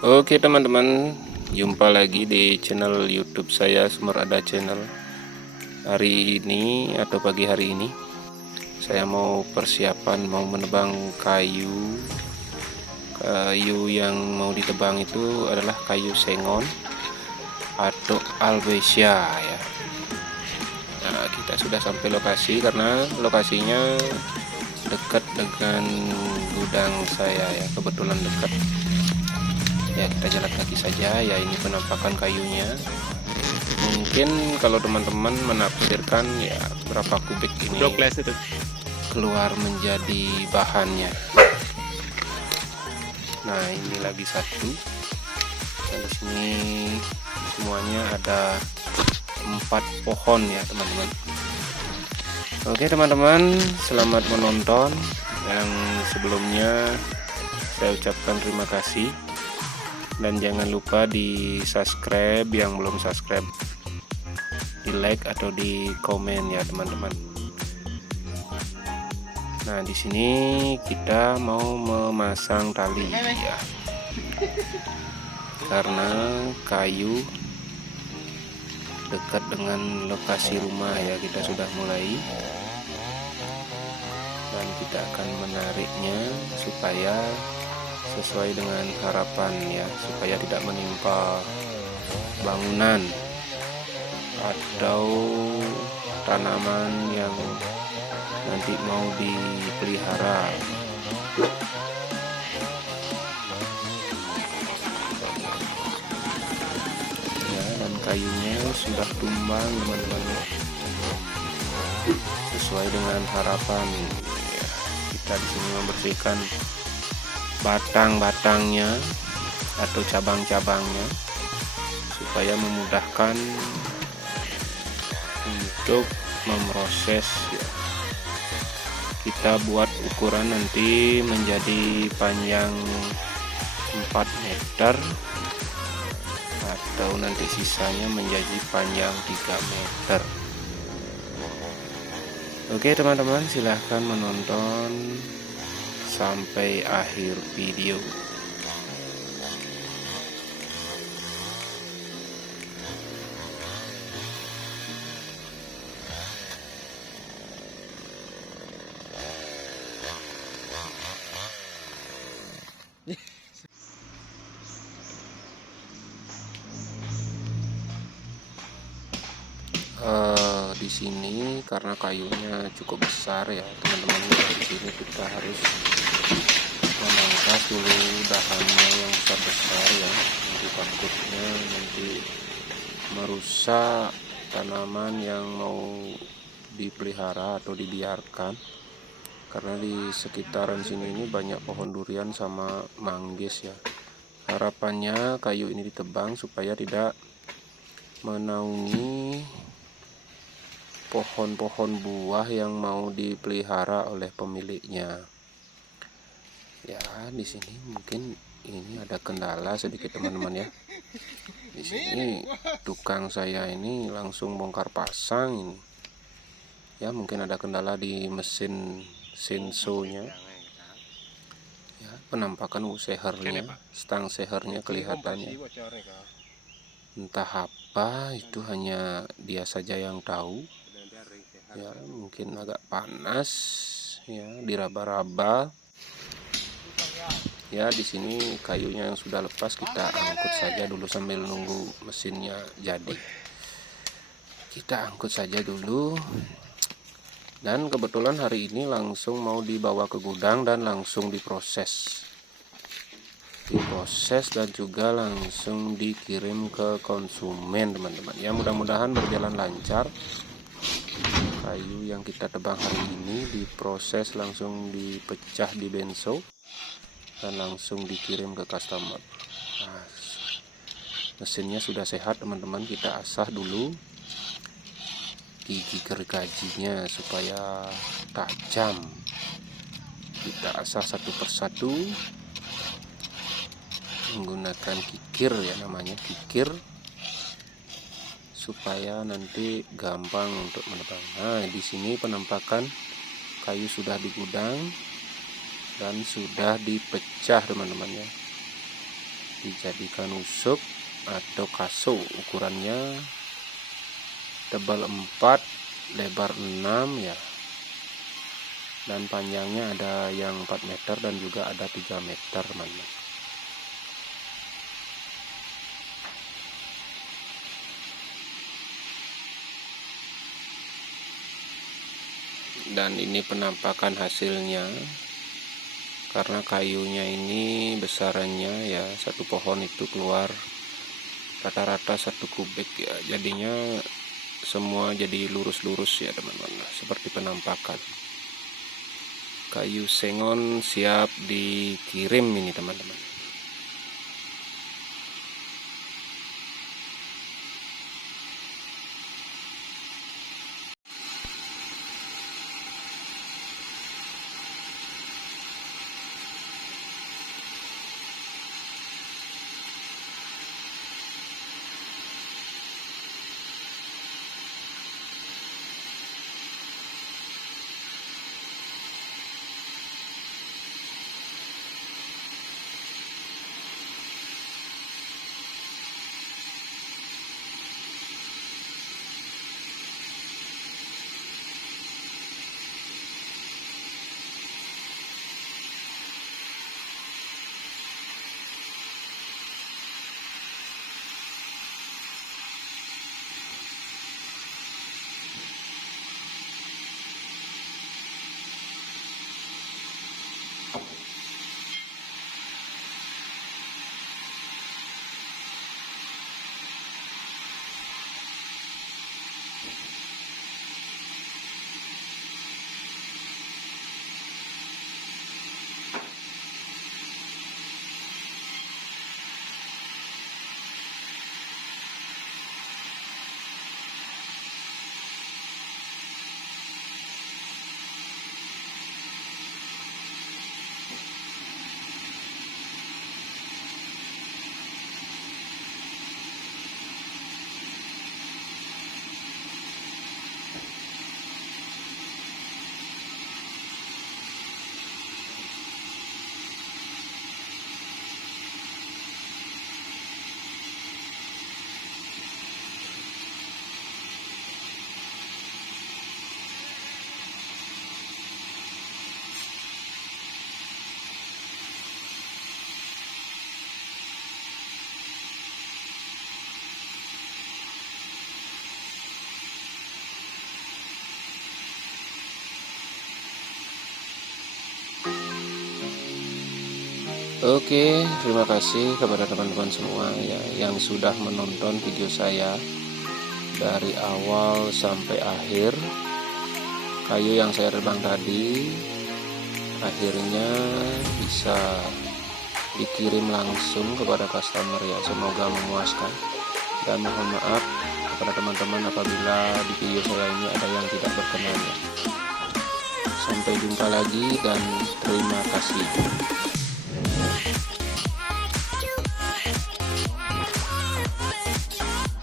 Oke teman-teman, jumpa lagi di channel YouTube saya, Sumerada Channel. Hari ini atau pagi hari ini saya mau persiapan mau menebang kayu. Kayu yang mau ditebang itu adalah kayu sengon atau albizia ya. Nah, kita sudah sampai lokasi karena lokasinya dekat dengan gudang saya ya, kebetulan dekat. Ya, kita jalan kaki saja ya. Ini penampakan kayunya. Mungkin kalau teman-teman menafsirkan ya berapa kubik ini keluar menjadi bahannya. Nah, ini lagi satu. Dan di sini semuanya ada 4 pohon ya teman-teman. Oke teman-teman, selamat menonton. Yang sebelumnya saya ucapkan terima kasih, dan jangan lupa di subscribe yang belum subscribe, di like atau di komen ya teman-teman. Nah, di sini kita mau memasang tali ya, karena kayu dekat dengan lokasi rumah ya. Kita sudah mulai, dan kita akan menariknya supaya sesuai dengan harapan ya, supaya tidak menimpa bangunan atau tanaman yang nanti mau dipelihara. Ya, dan kayunya sudah tumbang teman-teman, sesuai dengan harapan ya. Kita di sini membersihkan batang-batangnya atau cabang-cabangnya supaya memudahkan untuk memproses ya. Kita buat ukuran nanti menjadi panjang 4 meter atau nanti sisanya menjadi panjang 3 meter. Oke teman-teman, silahkan menonton sampai akhir video. Di sini karena kayunya cukup besar ya teman-teman, di sini kita harus memangkas dulu dahannya yang besar-besar ya, nanti takutnya nanti merusak tanaman yang mau dipelihara atau dibiarkan, karena di sekitaran sini ini banyak pohon durian sama manggis ya. Harapannya kayu ini ditebang supaya tidak menaungi pohon-pohon buah yang mau dipelihara oleh pemiliknya. Ya, di sini mungkin ini ada kendala sedikit teman-teman ya. Di sini tukang saya ini langsung bongkar pasang ini. Ya, mungkin ada kendala di mesin sensonya. Ya, penampakan sehernya, stang sehernya kelihatannya. Entah apa itu, hanya dia saja yang tahu. Ya, mungkin agak panas ya, diraba-raba. Ya, di sini kayunya yang sudah lepas kita angkut saja dulu sambil nunggu mesinnya jadi. Kita angkut saja dulu. Dan kebetulan hari ini langsung mau dibawa ke gudang dan langsung diproses. Dan juga langsung dikirim ke konsumen teman-teman. Ya, mudah-mudahan berjalan lancar. Kayu yang kita tebang hari ini diproses, langsung dipecah di benso dan langsung dikirim ke customer. Nah, mesinnya sudah sehat teman-teman, kita asah dulu gigi gergajinya supaya tajam. Kita asah satu persatu menggunakan kikir ya, namanya kikir, supaya nanti gampang untuk menebang. Nah, di sini penampakan kayu sudah di gudang dan sudah dipecah teman-teman ya. dijadikan usuk atau kaso. Ukurannya tebal 4, lebar 6 ya, dan panjangnya ada yang 4 meter dan juga ada 3 meter teman-teman. Dan ini penampakan hasilnya, karena kayunya ini besarannya ya, satu pohon itu keluar rata-rata 1 kubik ya, jadinya semua jadi lurus-lurus ya teman-teman, seperti penampakan. Kayu sengon siap dikirim ini teman-teman. Oke, terima kasih kepada teman-teman semua ya yang sudah menonton video saya dari awal sampai akhir. Kayu yang saya rebang tadi akhirnya bisa dikirim langsung kepada customer ya, semoga memuaskan. Dan mohon maaf kepada teman-teman apabila di video saya ini ada yang tidak berkenan ya. Sampai jumpa lagi dan terima kasih.